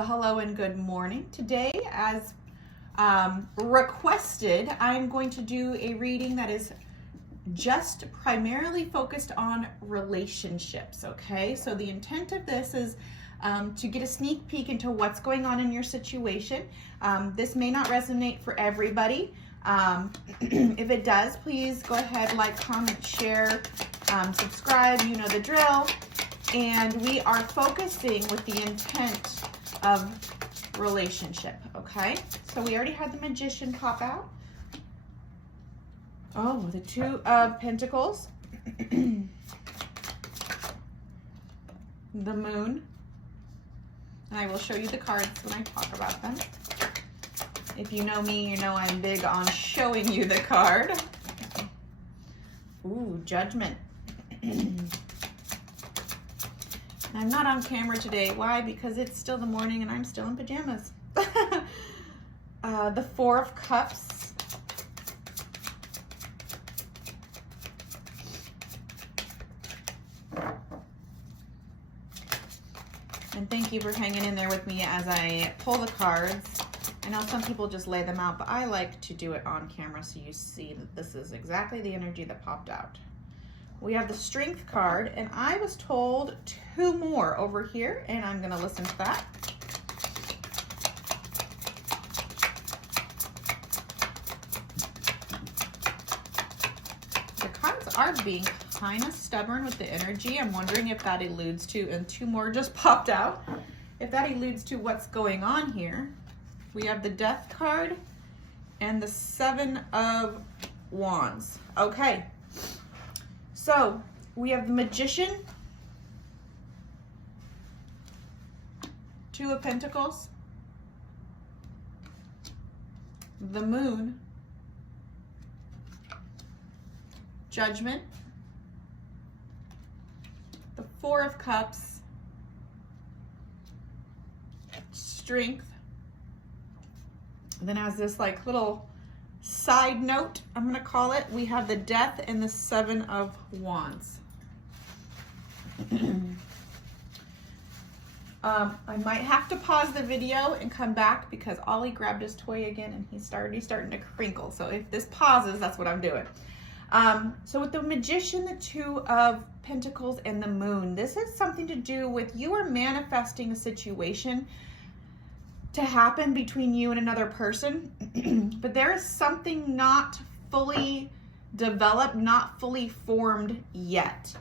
Well, hello and good morning. Today, as requested, I'm going to do a reading that is just primarily focused on relationships, okay? So the intent of this is to get a sneak peek into what's going on in your situation. This may not resonate for everybody. If it does, please go ahead, like, comment, share, subscribe, you know the drill. And we are focusing with the intent of relationship, okay? So we already had the Magician pop out. Oh, the Two of Pentacles. The Moon. And I will show you the cards when I talk about them. If you know me, you know I'm big on showing you the card. Ooh, Judgment. I'm not on camera today. Why? Because it's still the morning and I'm still in pajamas. The Four of Cups. And thank you for hanging in there with me as I pull the cards. I know some people just lay them out, but I like to do it on camera so you see that this is exactly the energy that popped out. We have the Strength card, and I was told two more over here, and I'm going to listen to that. The cards are being kind of stubborn with the energy. I'm wondering if that alludes to, and two more just popped out, if that alludes to what's going on here. We have the Death card and the Seven of Wands. Okay. So we have the Magician, Two of Pentacles, the Moon, Judgment, the Four of Cups, Strength. And then as this like little side note, I'm going to call it, we have the Death and the Seven of Wands. I might have to pause the video and come back because Ollie grabbed his toy again and he's starting to crinkle. So if this pauses, that's what I'm doing. So with the Magician, the Two of Pentacles, and the Moon, this is something to do with you are manifesting a situation to happen between you and another person, but there is something not fully developed, not fully formed yet.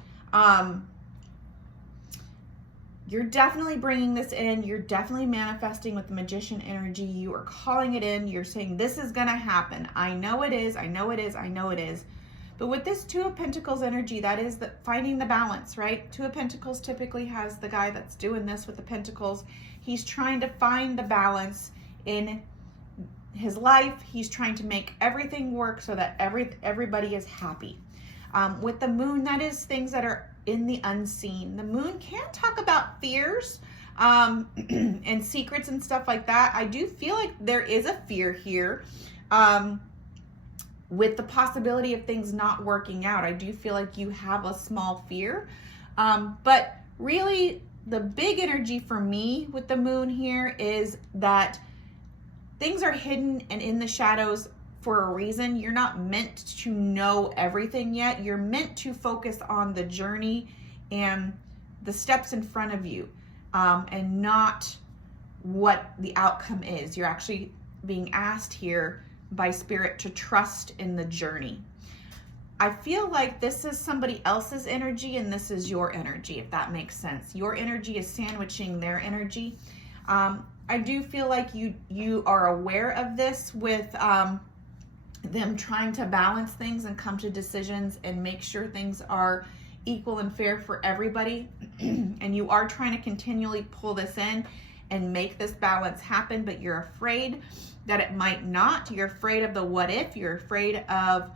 You're definitely bringing this in. You're definitely manifesting with the Magician energy. You are calling it in. You're saying, this is going to happen. I know it is. I know it is. I know it is. But with this Two of Pentacles energy, that is finding the balance, right? Two of Pentacles typically has the guy that's doing this with the Pentacles. He's trying to find the balance in his life. He's trying to make everything work so that everybody is happy. With the Moon, that is things that are in the unseen. The Moon can talk about fears and secrets and stuff like that. I do feel like there is a fear here with the possibility of things not working out. I do feel like you have a small fear, but really the big energy for me with the Moon here is that things are hidden and in the shadows for a reason. You're not meant to know everything yet. You're meant to focus on the journey and the steps in front of you, and not what the outcome is. You're actually being asked here by Spirit to trust in the journey. I feel like this is somebody else's energy and this is your energy, if that makes sense. Your energy is sandwiching their energy. I do feel like you are aware of this with them trying to balance things and come to decisions and make sure things are equal and fair for everybody. And you are trying to continually pull this in and make this balance happen, but you're afraid that it might not. You're afraid of the what if. You're afraid of,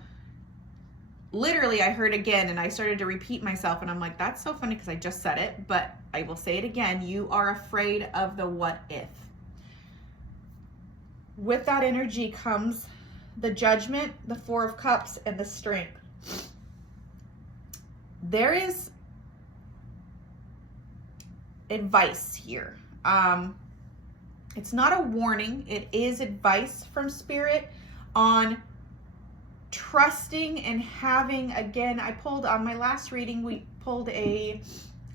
literally, I heard again and I started to repeat myself and I'm like, that's so funny because I just said it, but I will say it again. You are afraid of the what if. With that energy comes the Judgment, the Four of Cups, and the Strength. There is advice here. It's not a warning. It is advice from Spirit on trusting and having, again, I pulled on my last reading, we pulled a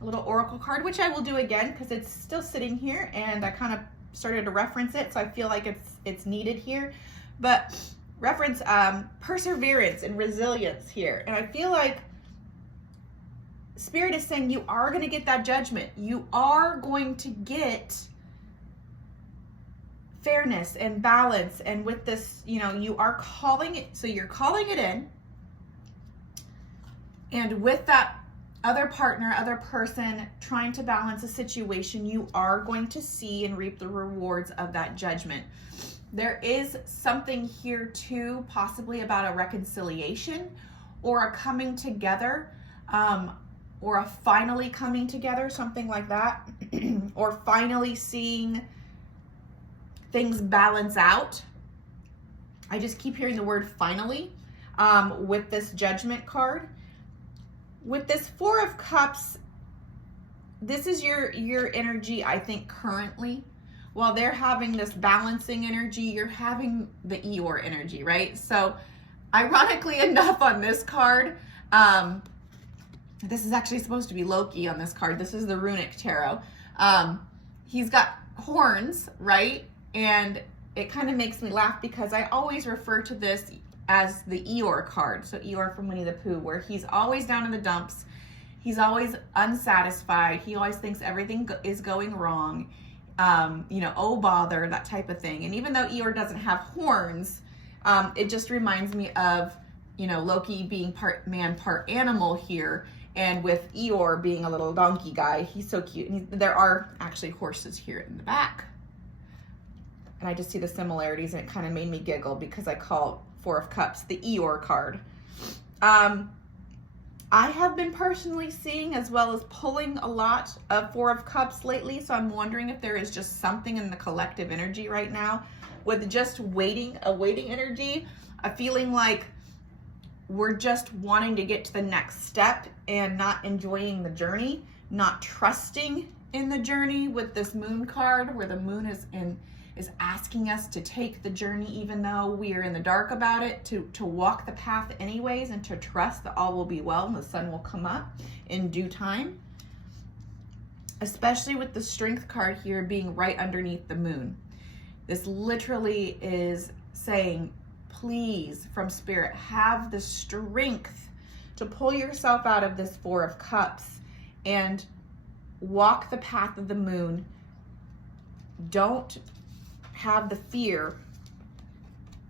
little oracle card, which I will do again because it's still sitting here and I kind of started to reference it, so I feel like it's needed here. But reference perseverance and resilience here. And I feel like Spirit is saying you are going to get that judgment. You are going to get fairness and balance. And with this, you know, you are calling it, so you're calling it in. And with that other partner, other person trying to balance a situation, you are going to see and reap the rewards of that judgment. There is something here too, possibly about a reconciliation or a coming together, or a finally coming together, something like that, or finally seeing things balance out. I just keep hearing the word finally with this judgment card. With this Four of Cups, this is your energy, I think, currently. While they're having this balancing energy, you're having the Eeyore energy, right? So ironically enough on this card, this is actually supposed to be Loki on this card. This is the Runic Tarot. He's got horns, right? And it kind of makes me laugh because I always refer to this as the Eeyore card. So Eeyore from Winnie the Pooh, where he's always down in the dumps. He's always unsatisfied. He always thinks everything is going wrong. You know, oh bother, that type of thing. And even though Eeyore doesn't have horns, it just reminds me of, you know, Loki being part man, part animal here. And with Eeyore being a little donkey guy, he's so cute. And there are actually horses here in the back. And I just see the similarities, and it kind of made me giggle because I call Four of Cups the Eeyore card. I have been personally seeing as well as pulling a lot of Four of Cups lately, so I'm wondering if there is just something in the collective energy right now with just waiting, a waiting energy, a feeling like we're just wanting to get to the next step and not enjoying the journey, not trusting in the journey with this Moon card, where the Moon is asking us to take the journey even though we are in the dark about it, to walk the path anyways, and to trust that all will be well and the sun will come up in due time. Especially with the Strength card here being right underneath the Moon. This literally is saying, please, from Spirit, have the strength to pull yourself out of this Four of Cups and walk the path of the Moon. Don't have the fear,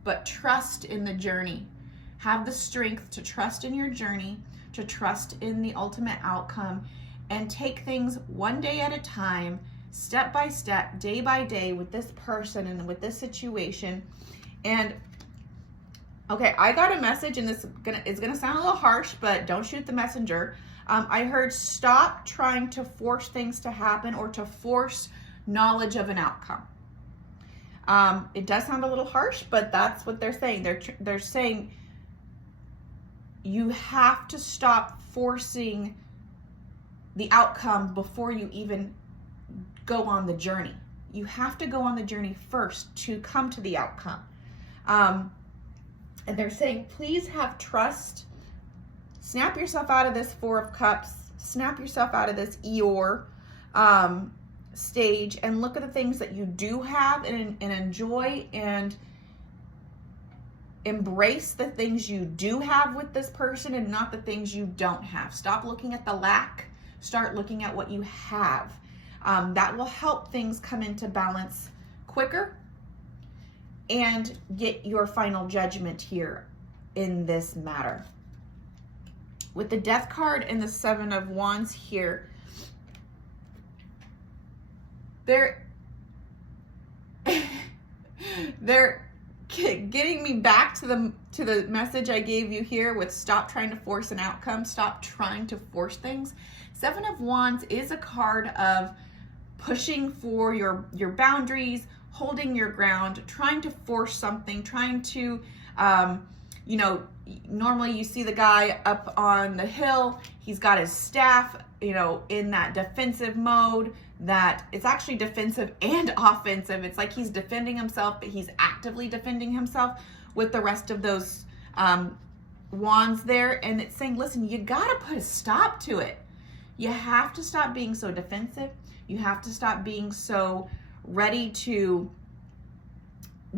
but trust in the journey. Have the strength to trust in your journey, to trust in the ultimate outcome, and take things one day at a time, step by step, day by day with this person and with this situation. And okay, I got a message, and this is gonna sound a little harsh, but don't shoot the messenger. I heard stop trying to force things to happen or to force knowledge of an outcome. It does sound a little harsh, but that's what they're saying. They're saying you have to stop forcing the outcome before you even go on the journey. You have to go on the journey first to come to the outcome. And they're saying, please have trust. Snap yourself out of this Four of Cups. Snap yourself out of this Eeyore stage and look at the things that you do have and enjoy, and embrace the things you do have with this person and not the things you don't have. Stop looking at the lack. Start looking at what you have. That will help things come into balance quicker and get your final judgment here in this matter. With the Death card and the Seven of Wands here, they're getting me back to the message I gave you here with stop trying to force an outcome, stop trying to force things. Seven of Wands is a card of pushing for your boundaries, holding your ground, trying to force something, trying to, you know, normally you see the guy up on the hill, He's got his staff, you know, in that defensive mode, that it's actually defensive and offensive. It's like he's defending himself, but he's actively defending himself with the rest of those wands there. And it's saying, listen, you got to put a stop to it. You have to stop being so defensive. You have to stop being so ready to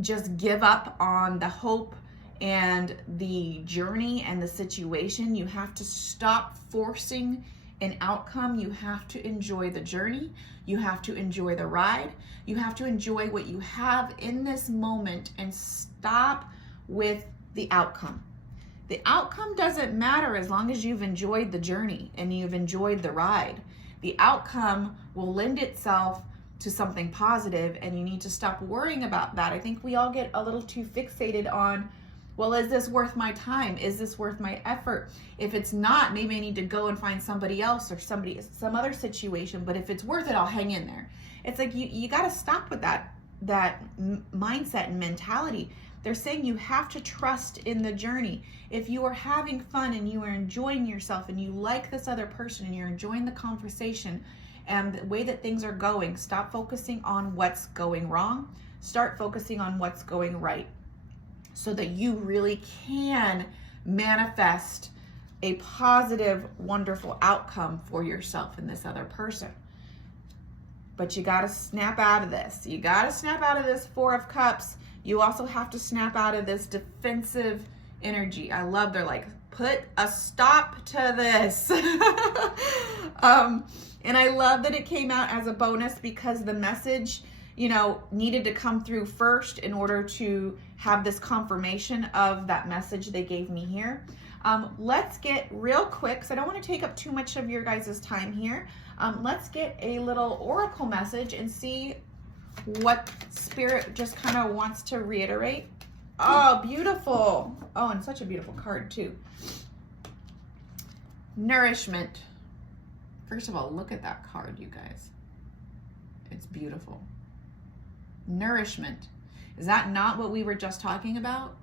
just give up on the hope and the journey and the situation. You have to stop forcing an outcome. You have to enjoy the journey. You have to enjoy the ride. You have to enjoy what you have in this moment and stop with the outcome. The outcome doesn't matter as long as you've enjoyed the journey and you've enjoyed the ride. The outcome will lend itself to something positive, and you need to stop worrying about that. I think we all get a little too fixated on, well, is this worth my time? Is this worth my effort? If it's not, maybe I need to go and find somebody else or some other situation. But if it's worth it, I'll hang in there. It's like you got to stop with that mindset and mentality. They're saying you have to trust in the journey. If you are having fun and you are enjoying yourself and you like this other person and you're enjoying the conversation and the way that things are going, stop focusing on what's going wrong. Start focusing on what's going right, so that you really can manifest a positive, wonderful outcome for yourself and this other person. But you got to snap out of this. You got to snap out of this Four of Cups. You also have to snap out of this defensive energy. I love, they're like, put a stop to this. And I love that it came out as a bonus, because the message, you know, needed to come through first in order to have this confirmation of that message they gave me here. Let's get real quick, so I don't want to take up too much of your guys' time here. Let's get a little oracle message and see what Spirit just kind of wants to reiterate. Oh, beautiful. Oh, and such a beautiful card too. Nourishment. First of all, look at that card, you guys. It's beautiful. Nourishment. Is that not what we were just talking about?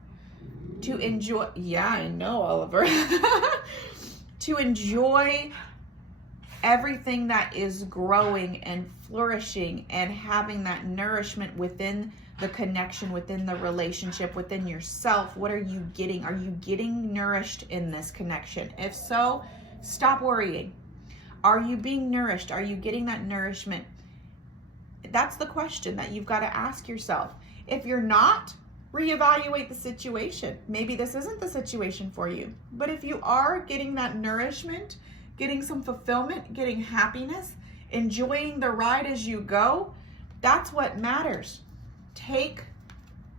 To enjoy, yeah, I know, Oliver. To enjoy everything that is growing and flourishing and having that nourishment within the connection, within the relationship, within yourself. What are you getting? Are you getting nourished in this connection? If so, stop worrying. Are you being nourished? Are you getting that nourishment? That's the question that you've got to ask yourself. If you're not, reevaluate the situation. Maybe this isn't the situation for you. But if you are getting that nourishment, getting some fulfillment, getting happiness, enjoying the ride as you go, that's what matters. Take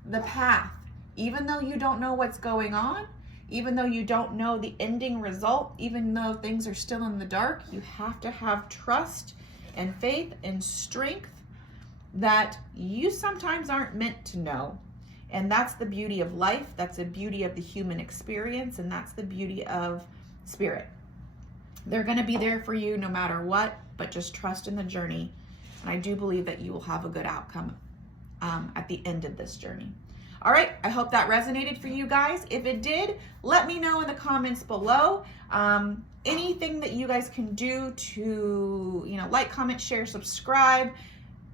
the path. Even though you don't know what's going on, even though you don't know the ending result, even though things are still in the dark, you have to have trust and faith and strength that you sometimes aren't meant to know. And that's the beauty of life. That's the beauty of the human experience. And that's the beauty of Spirit. They're going to be there for you no matter what, but just trust in the journey. And I do believe that you will have a good outcome at the end of this journey. All right, I hope that resonated for you guys. If it did, let me know in the comments below. Anything that you guys can do to, you know, like, comment, share, subscribe,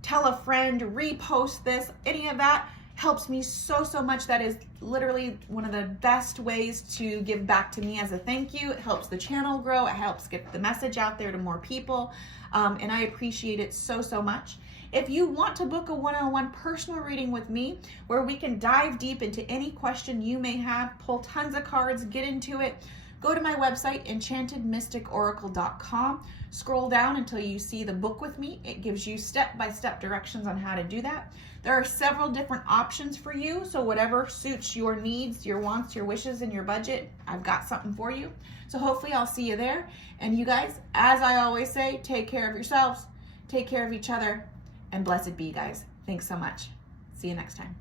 tell a friend, repost this, any of that helps me so much. That is literally one of the best ways to give back to me as a thank you. It helps the channel grow. It helps get the message out there to more people. And I appreciate it so much. If you want to book a one-on-one personal reading with me, where we can dive deep into any question you may have, pull tons of cards, get into it, go to my website, EnchantedMysticOracle.com. Scroll down until you see the book with me. It gives you step-by-step directions on how to do that. There are several different options for you, so whatever suits your needs, your wants, your wishes, and your budget, I've got something for you. So hopefully I'll see you there. And you guys, as I always say, take care of yourselves, take care of each other, and blessed be, guys. Thanks so much. See you next time.